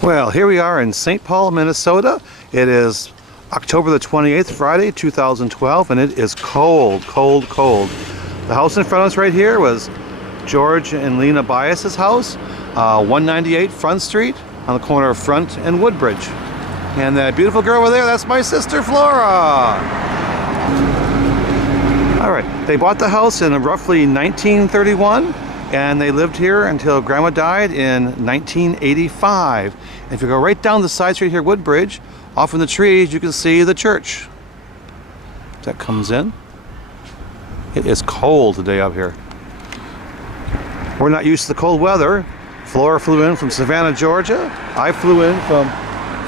Well, here we are in St. Paul, Minnesota. It is October the 28th, Friday, 2012, and it is cold, cold, cold. The house in front of us right here was George and Lena Bias's house, 198 Front Street on the corner of Front and Woodbridge. And that beautiful girl over there, that's my sister Flora. All right, they bought the house in roughly 1931. And they lived here until Grandma died in 1985. And if you go right down the side street here, Woodbridge, off in the trees, you can see the church. That comes in. It is cold today up here. We're not used to the cold weather. Flora flew in from Savannah, Georgia. I flew in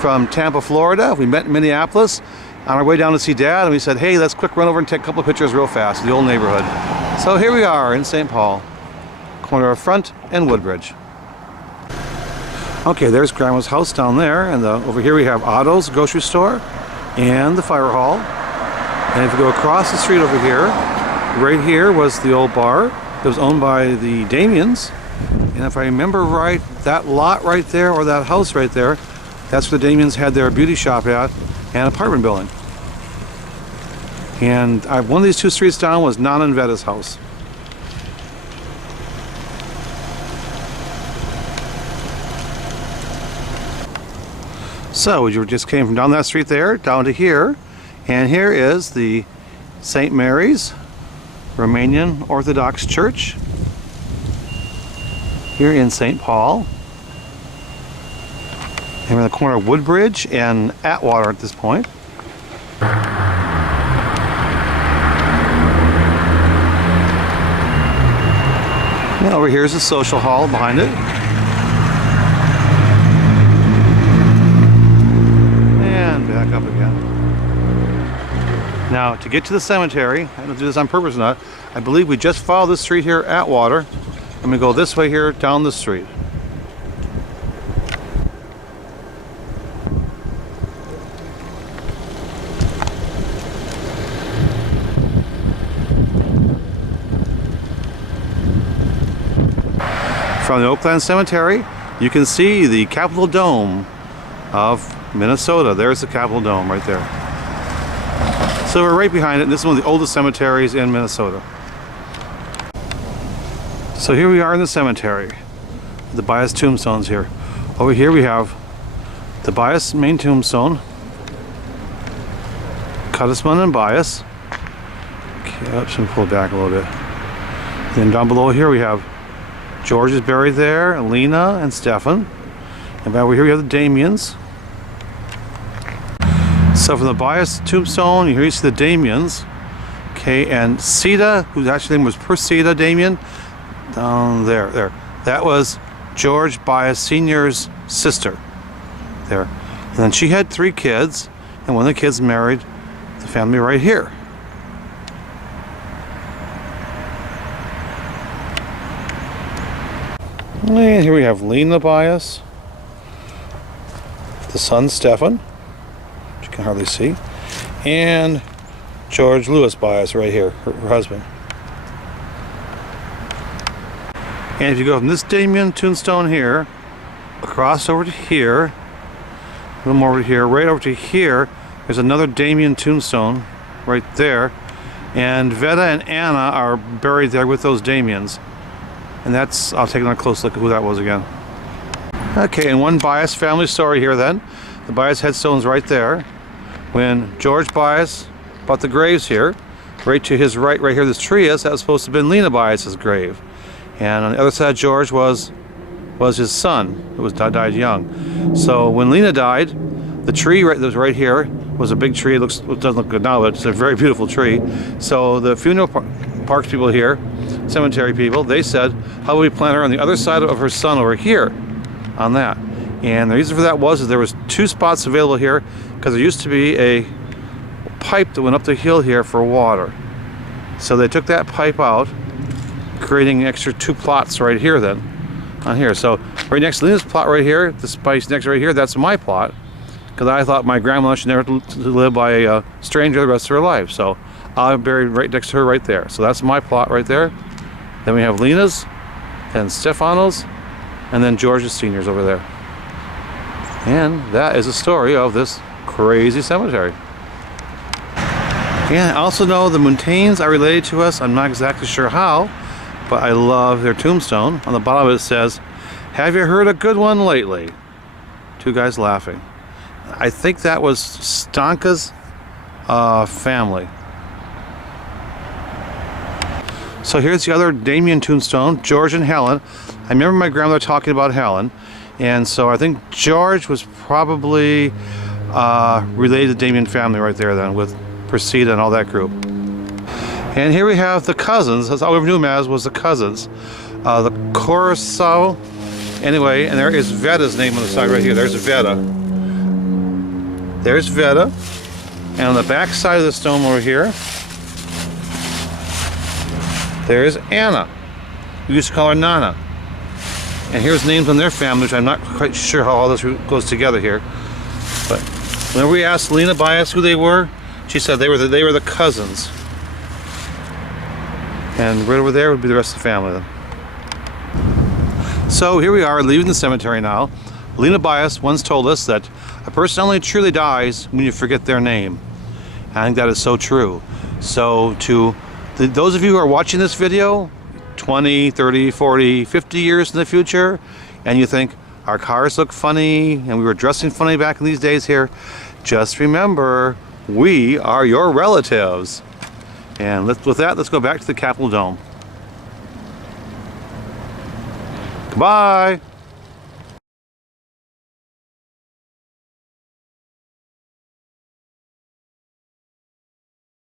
from Tampa, Florida. We met in Minneapolis on our way down to see Dad, and we said, hey, let's quick run over and take a couple of pictures real fast of the old neighborhood. So here we are in St. Paul. Corner of Front and Woodbridge. Okay, there's Grandma's house down there, and over here we have Otto's grocery store and the fire hall. And if you go across the street over here, right here was the old bar that was owned by the Damians. And if I remember right, that lot right there, or that house right there, that's where the Damians had their beauty shop at and apartment building. And one of these two streets down was Nana and Vetta's house. So we just came from down that street there, down to here, and here is the St. Mary's Romanian Orthodox Church here in St. Paul. And we're in the corner of Woodbridge and Atwater at this point. And over here is the social hall behind it. Back up again. Now, to get to the cemetery, I don't do this on purpose or not, I believe we just follow this street here at Water, and we go this way here down the street. From the Oakland Cemetery, you can see the Capitol Dome of Minnesota. There's the Capitol Dome right there. So we're right behind it, and this is one of the oldest cemeteries in Minnesota. So here we are in the cemetery. The Bias tombstones here. Over here we have the Bias main tombstone. Cuttisman and Bias. Okay, let's pull it back a little bit. Then down below here we have George is buried there, and Lena and Stefan. And over here we have the Damians. So from the Bias tombstone, here you see the Damians. Okay, and Sita, whose actually name was Persida Damian, down there. That was George Bias Sr.'s sister. There. And then she had 3 kids, and one of the kids married the family right here. And here we have Lena Bias, the son Stefan, which you can hardly see, and George Lewis Bias right here, her husband. And if you go from this Damian tombstone here, across over to here, a little more over here, right over to here, there's another Damian tombstone right there, and Vetta and Anna are buried there with those Damians. And that's, I'll take another close look at who that was again. Okay, and one Bias family story here then. The Bias headstone's right there. When George Bias bought the graves here, right to his right here, this tree is, that was supposed to have been Lena Bias's grave. And on the other side of George was his son, who died young. So when Lena died, the tree that was right here was a big tree. It doesn't look good now, but it's a very beautiful tree. So the funeral parks people here, cemetery people, they said, how would we plant her on the other side of her son over here on that? And the reason for that was there was 2 spots available here because there used to be a pipe that went up the hill here for water. So they took that pipe out, creating an extra 2 plots right here then on here. So right next to Lena's plot right here, the space next right here, that's my plot, because I thought my grandma should never live by a stranger the rest of her life. So I'm buried right next to her right there. So that's my plot right there. Then we have Lena's, and Stefano's, and then George's Senior's over there. And that is the story of this crazy cemetery. And I also know the Montaignes are related to us. I'm not exactly sure how, but I love their tombstone. On the bottom of it says, "Have you heard a good one lately?" Two guys laughing. I think that was Stanka's family. So here's the other Damien tombstone, George and Helen. I remember my grandmother talking about Helen, and so I think George was probably related to the Damien family right there then, with Persida and all that group. And here we have the cousins. That's all we ever knew them as, was the cousins. The Corso. Anyway, and there is Veda's name on the side right here. There's Veda. There's Veda. And on the back side of the stone over here, there's Anna. We used to call her Nana. And here's names on their family, which I'm not quite sure how all this goes together here. But whenever we asked Lena Bias who they were, she said they were the cousins. And right over there would be the rest of the family then. So here we are leaving the cemetery now. Lena Bias once told us that a person only truly dies when you forget their name. I think that is so true. So to those of you who are watching this video 20, 30, 40, 50 years in the future, and you think our cars look funny and we were dressing funny back in these days here, just remember, we are your relatives. And with that, let's go back to the Capitol Dome. Goodbye.